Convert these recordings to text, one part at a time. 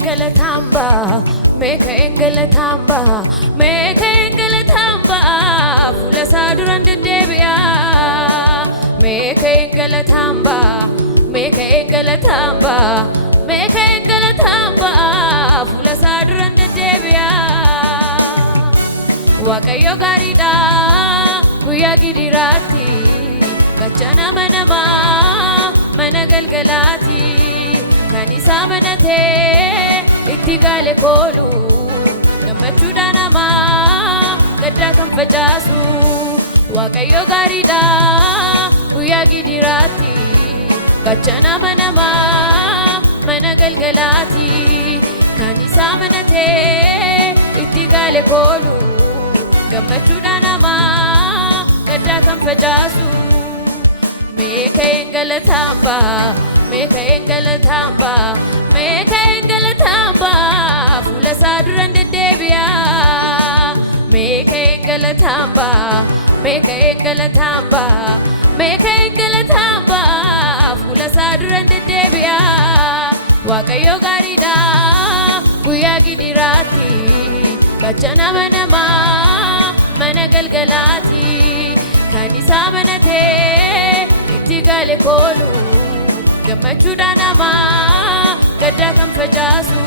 Engalatamba, make Engalatamba, make Engalatamba, Fula Saduran de Debia, make Engalatamba, make Engalatamba, make Engalatamba, Fula Saduran de Debia, Wakayo Garida, Guyagidirati, Kachana Manama, Managalgalati. Kanisa manate itigale kolu namachuda nama gadda kan fajasu waqayyo garida guyagidirati gachana manama managalgalati kanisa manate itigale kolu namachuda nama gadda kan fajasu meka engalatamba Meka Engalatamba, Meka Engalatamba, Fula Saduran de Debia, Meka Engalatamba, Meka Engalatamba, Meka Engalatamba, Fula Saduran de Debia, Wakayo Garida, Guyagidirati, Gachana Manama, Managalgalati, Kanisa Manate, Itigale Kolu. Gammachuudha nama gadda kan facasu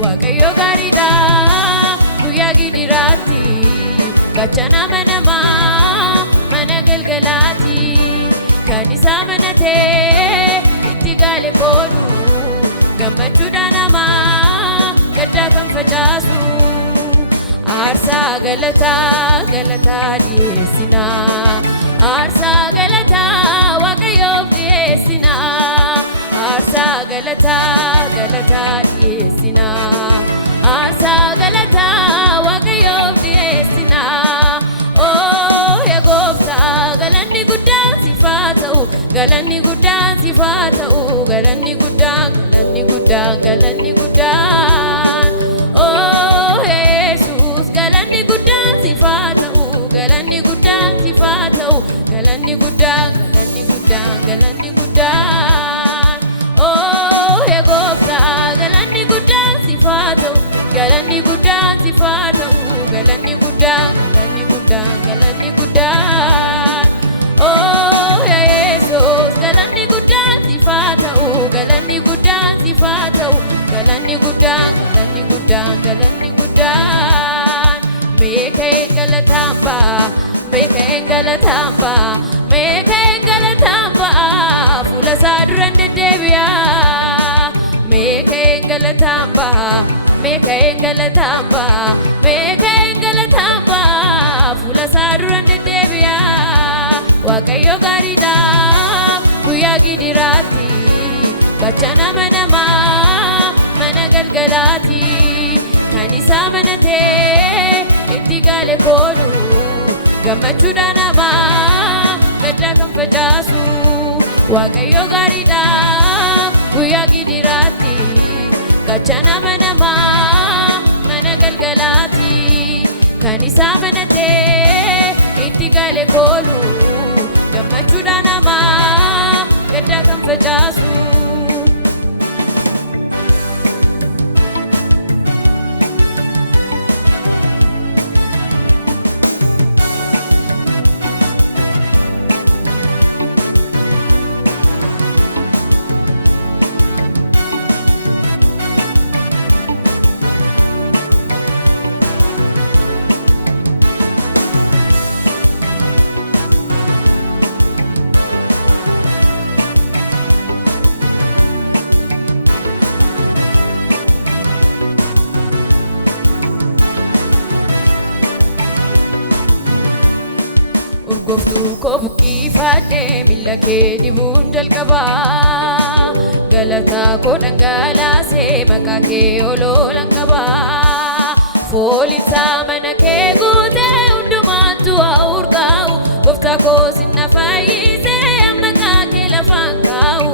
Waaqayyo gaariidha guyyaa gidiraatti gachana manama mana galgalaatti kan isa manatee itti gaale koolu gammachuudha nama gadda kan facasu aarsaa galataa dhiyeessina aarsaa galataa waaqayyoof dhiyeessina aarsaa galataa dhiyeessina aarsaa galataa waaqayyoof dhiyeessina yaa gooftaa galanni guddaan sifaa ta'u galanni guddaan sifaa ta'u galanni guddaan Yesus galanni guddaan sifaa ta'u galanni guddaan sifaa ta'u galanni guddaan yaa gooftaa galanni guddaan sifaa ta'u galanni guddaan sifaa ta'u galanni guddaan yaa Yesus galanni guddaan sifaa ta'u galanni guddaan sifaa ta'u galanni guddaan Meka Engalatamba, Meka Engalatamba, Meka Engalatamba, Fula Saduran de Debia, Meka Engalatamba, Meka Engalatamba, Meka Engalatamba, Fula Saduran de Debia, Waqayyo gaariidha guyyaa gidiraatti gachana manama mana galgalaatti kan isa manatee itti gaale koolu gammachuudha nama gadda kan facaasu Waaqayyo gaariidha guyyaa gidiraatti gachana manama mana galgalaatti kan isa manatee itti gaale koolu gammachuudha nama gadda kan facaasu Urgoftu kobuki fade milake dibun jalqaba galata ko dangala se makake ololan qaba folisa manake gute undumatu urqau gofta ko sinna faise makake lafankau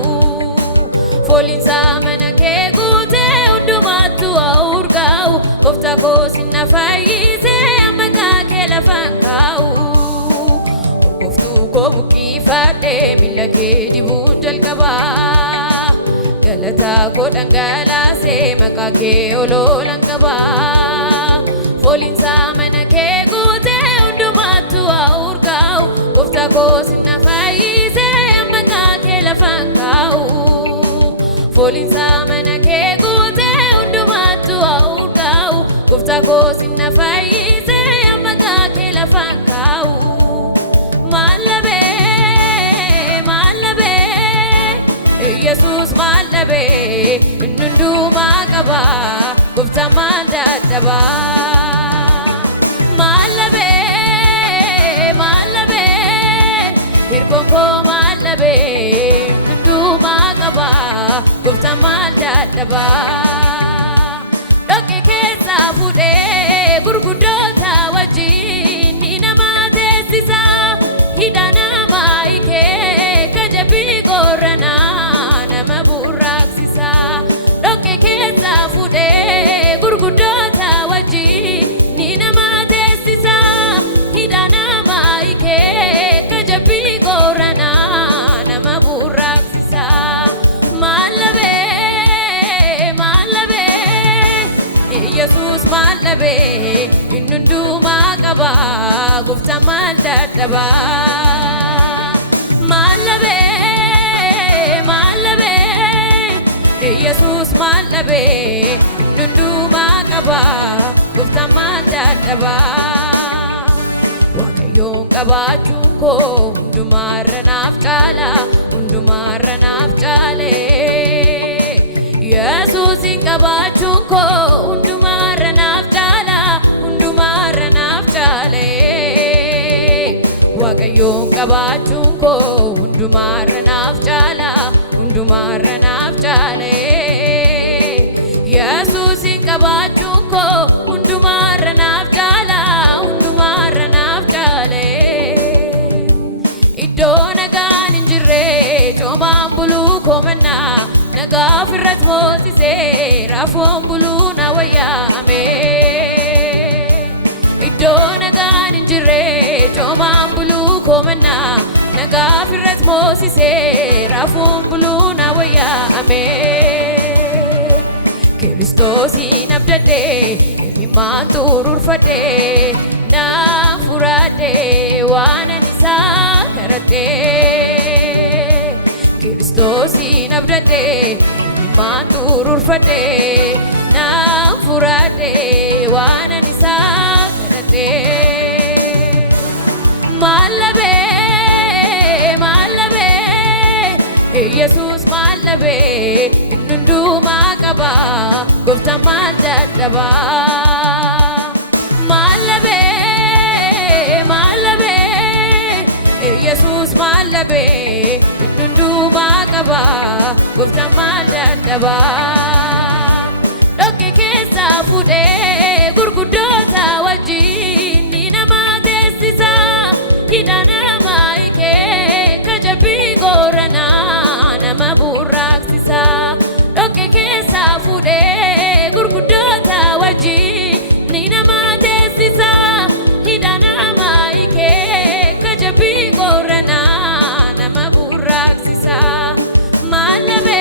folisa manake gute undumatu urqau gofta ko sinna faise makake lafankau Kobuki fade milake dibun jalqaba galata koo dhangalaasee maqaa kee oloolan qaba fooliinsaa mana kee guutee hundumaattu haa urgaa'u gooftaa koo sinna fayyisee maqaa kee lafaan kaa'u fooliinsaa mana kee guutee hundumaattu haa urgaa'u gooftaa koo sinna fayyisee maqaa kee lafaan kaa'u Yesus malabe nunduma qaba gofta maldadaba malabe hirkonko malabe nunduma qaba gofta maldadaba dokke keessa fuudhe gurguddoota wajjin ni nama teessisa hidhana maayikee kajabii gorrana burraaqsisa dokke keessa fuudhee gurguddoota wajjin ni nama teessisa hidhana maayikee kajabii gorrana nama burraaqsisa mallabe Yesus mallabe innundumaa qaba gooftaa maldadaba mallabe Yesus malabe nunduma qaba gooftaa maldadaba Waaqayyoon qabaachuun koo hundumaarra naaf caala hundumaarra naaf caale Yesuusin qabaachuun koo hundumaarra naaf caala hundumaarra naaf caale Waaqayyoon qabaachuun koo hundumaarra naaf caala hundumaarra naaf caale Yesuusin qabaachuun koo hundumaarra naaf caala hundumaarra naaf caale Iddoo nagaan hin jirre coomaan buluu koo mannaa nagaa ofirratti moosisee raafuun buluu na wayyaame Iddoo nagaan hin jirre coomaan buluu koo mannaa nagaa ofirratti moosisee raafuun buluu na wayyaame Kiristoosiin abdadhee imimmaan xururfadhee na furadhee waan ani isaa kadhadhee Kiristoosiin abdadhee imimmaan xururfadhee na furadhee waan ani isaa kadhadhee Malabe Yesus malabe nunduma qaba gooftaa maldadaba malabe Yesus malabe nunduma qaba gooftaa maldadaba dokke keessa fuudhee gurguddoota wajjin ni nama teessisa hidhana maayikee kajabii gorrana nama burraaqsisa dokke keessa fuudhee gurguddoota wajjin ni nama teessisa hidhana maayikee kajabii gorrana nama burraaqsisa malabe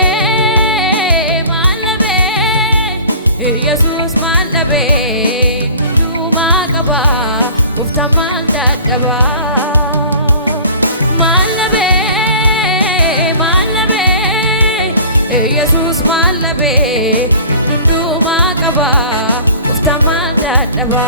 Yesus malabe nunduma qaba gooftaa maldadaba malabe Yesus malabe nunduma qaba gooftaa maldadaba